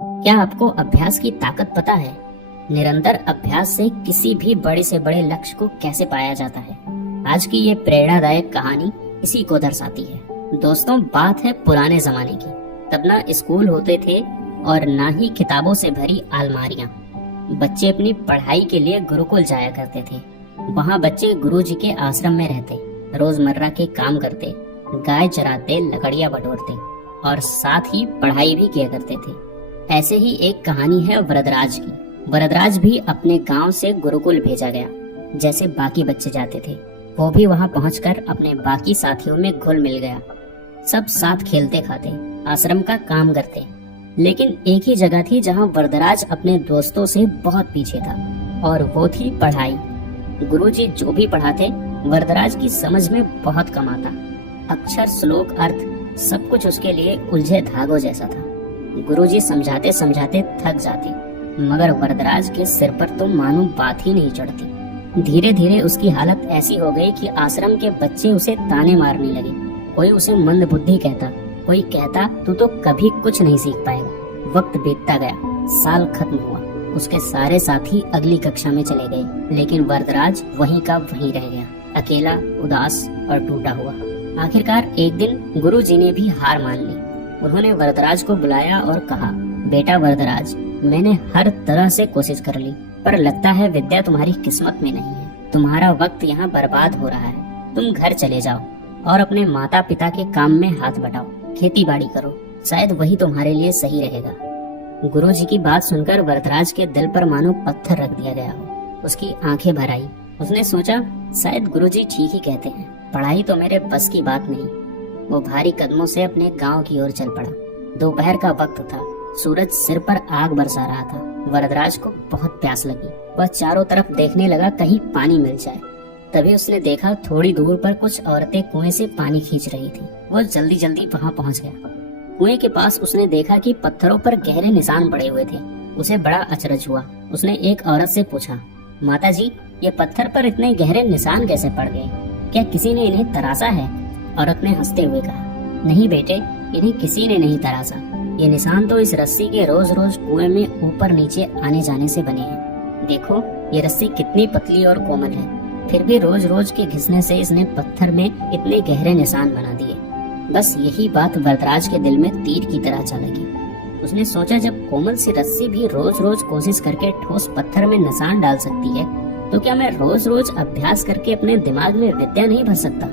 क्या आपको अभ्यास की ताकत पता है? निरंतर अभ्यास से किसी भी बड़े से बड़े लक्ष्य को कैसे पाया जाता है। आज की ये प्रेरणादायक कहानी इसी को दर्शाती है। दोस्तों, बात है पुराने जमाने की। तब ना स्कूल होते थे और ना ही किताबों से भरी अलमारियां। बच्चे अपनी पढ़ाई के लिए गुरुकुल जाया करते थे। वहाँ बच्चे गुरुजी के आश्रम में रहते, रोजमर्रा के काम करते, गाय चराते, लकड़ियां बटोरते और साथ ही पढ़ाई भी किया करते थे। ऐसे ही एक कहानी है वरदराज की। वरदराज भी अपने गांव से गुरुकुल भेजा गया। जैसे बाकी बच्चे जाते थे, वो भी वहां पहुंचकर अपने बाकी साथियों में घुल मिल गया। सब साथ खेलते खाते, आश्रम का काम करते। लेकिन एक ही जगह थी जहां वरदराज अपने दोस्तों से बहुत पीछे था, और वो थी पढ़ाई। गुरुजी जो भी पढ़ाते, वरदराज की समझ में बहुत कम आता। अक्षर, श्लोक, अर्थ सब कुछ उसके लिए उलझे धागों जैसा था। गुरुजी समझाते समझाते थक जाते, मगर वरदराज के सिर पर तो मानो बात ही नहीं चढ़ती। धीरे धीरे उसकी हालत ऐसी हो गई कि आश्रम के बच्चे उसे ताने मारने लगे। कोई उसे मंद बुद्धि कहता, कोई कहता तू तो कभी कुछ नहीं सीख पाएगा। वक्त बीतता गया, साल खत्म हुआ। उसके सारे साथी अगली कक्षा में चले गए, लेकिन वरदराज वहीं का वहीं रह गया, अकेला, उदास और टूटा हुआ। आखिरकार एक दिन गुरुजी ने भी हार मान ली। उन्होंने वरदराज को बुलाया और कहा, बेटा वरदराज, मैंने हर तरह से कोशिश कर ली, पर लगता है विद्या तुम्हारी किस्मत में नहीं है। तुम्हारा वक्त यहाँ बर्बाद हो रहा है। तुम घर चले जाओ और अपने माता पिता के काम में हाथ बटाओ, खेती बाड़ी करो, शायद वही तुम्हारे लिए सही रहेगा। गुरुजी की बात सुनकर वरदराज के दिल पर मानो पत्थर रख दिया गया हो। उसकी आंखें भर आई। उसने सोचा, शायद गुरुजी ठीक ही कहते हैं, पढ़ाई तो मेरे बस की बात नहीं। वो भारी कदमों से अपने गांव की ओर चल पड़ा। दोपहर का वक्त था, सूरज सिर पर आग बरसा रहा था। वरदराज को बहुत प्यास लगी। वह चारों तरफ देखने लगा, कहीं पानी मिल जाए। तभी उसने देखा थोड़ी दूर पर कुछ औरतें कुएं से पानी खींच रही थी। वह जल्दी जल्दी वहां पहुंच गया। कुएं के पास उसने देखा कि पत्थरों पर गहरे निशान पड़े हुए थे। उसे बड़ा अचरज हुआ। उसने एक औरत से पूछा, माता जी, ये पत्थर पर इतने गहरे निशान कैसे पड़ गए? क्या किसी ने इन्हें तराशा है? औरत ने हंसते हुए कहा, नहीं बेटे, इन्हें किसी ने नहीं तराशा। ये निशान तो इस रस्सी के रोज रोज कुएं में ऊपर नीचे आने जाने से बने हैं। देखो, ये रस्सी कितनी पतली और कोमल है, फिर भी रोज रोज के घिसने से इसने पत्थर में इतने गहरे निशान बना दिए। बस यही बात वरदराज के दिल में तीर की तरह जा लगी। उसने सोचा, जब कोमल सी रस्सी भी रोज रोज कोशिश करके ठोस पत्थर में निशान डाल सकती है, तो क्या मैं रोज रोज अभ्यास करके अपने दिमाग में विद्या नहीं भर सकता?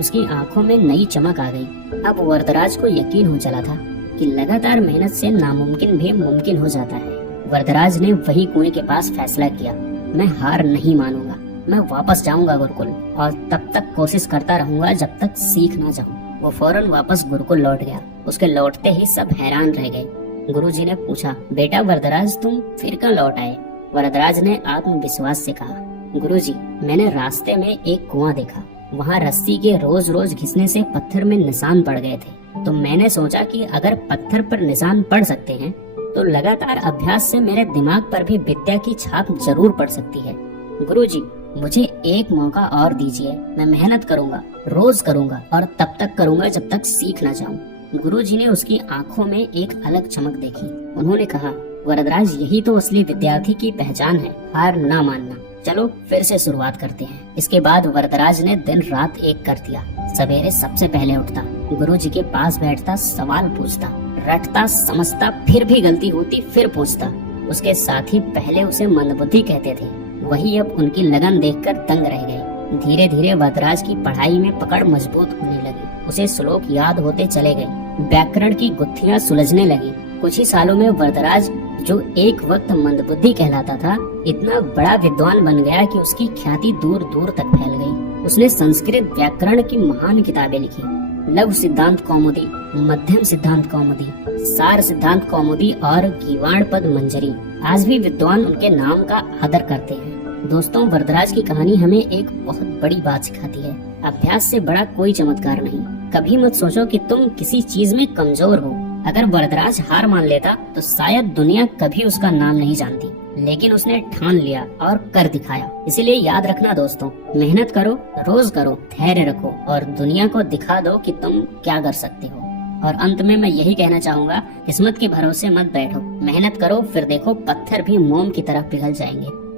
उसकी आंखों में नई चमक आ गई। अब वरदराज को यकीन हो चला था कि लगातार मेहनत से नामुमकिन भी मुमकिन हो जाता है। वरदराज ने वही कुएं के पास फैसला किया, मैं हार नहीं मानूंगा। मैं वापस जाऊंगा गुरुकुल और तब तक कोशिश करता रहूंगा जब तक सीख ना जाऊं। वो फौरन वापस गुरुकुल लौट गया। उसके लौटते ही सब हैरान रह गए। गुरुजी ने पूछा, बेटा वरदराज, तुम फिर क्यों लौट आए? वरदराज ने आत्मविश्वास से कहा, गुरुजी, मैंने रास्ते में एक कुआं देखा। वहाँ रस्सी के रोज रोज घिसने से पत्थर में निशान पड़ गए थे। तो मैंने सोचा कि अगर पत्थर पर निशान पड़ सकते हैं, तो लगातार अभ्यास से मेरे दिमाग पर भी विद्या की छाप जरूर पड़ सकती है। गुरुजी, मुझे एक मौका और दीजिए। मैं मेहनत करूंगा, रोज करूंगा और तब तक करूंगा जब तक सीख ना जाऊं। गुरुजी ने उसकी आंखों में एक अलग चमक देखी। उन्होंने कहा, वरदराज, यही तो असली विद्यार्थी की पहचान है, हार ना मानना। चलो फिर से शुरुआत करते हैं। इसके बाद वरदराज ने दिन रात एक कर दिया। सवेरे सबसे पहले उठता, गुरुजी के पास बैठता, सवाल पूछता, रटता, समझता, फिर भी गलती होती फिर पूछता। उसके साथी पहले उसे मंदबुद्धि कहते थे, वही अब उनकी लगन देखकर दंग रह गए। धीरे धीरे वरदराज की पढ़ाई में पकड़ मजबूत होने लगी। उसे श्लोक याद होते चले गए, व्याकरण की गुत्थियां सुलझने लगी। कुछ ही सालों में वरदराज, जो एक वक्त मंदबुद्धि कहलाता था, इतना बड़ा विद्वान बन गया कि उसकी ख्याति दूर दूर तक फैल गई। उसने संस्कृत व्याकरण की महान किताबें लिखी, लघु सिद्धांत कौमुदी, मध्यम सिद्धांत कौमुदी, सार सिद्धांत कौमुदी और गीवाण पद मंजरी। आज भी विद्वान उनके नाम का आदर करते हैं। दोस्तों, वरदराज की कहानी हमें एक बहुत बड़ी बात सिखाती है, अभ्यास से बड़ा कोई चमत्कार नहीं। कभी मत सोचो कि तुम किसी चीज में कमजोर हो। अगर वरदराज हार मान लेता तो शायद दुनिया कभी उसका नाम नहीं जानती, लेकिन उसने ठान लिया और कर दिखाया। इसीलिए याद रखना दोस्तों, मेहनत करो, रोज करो, धैर्य रखो और दुनिया को दिखा दो कि तुम क्या कर सकते हो। और अंत में मैं यही कहना चाहूंगा, किस्मत के भरोसे मत बैठो, मेहनत करो, फिर देखो पत्थर भी मोम की तरह पिघल जाएंगे।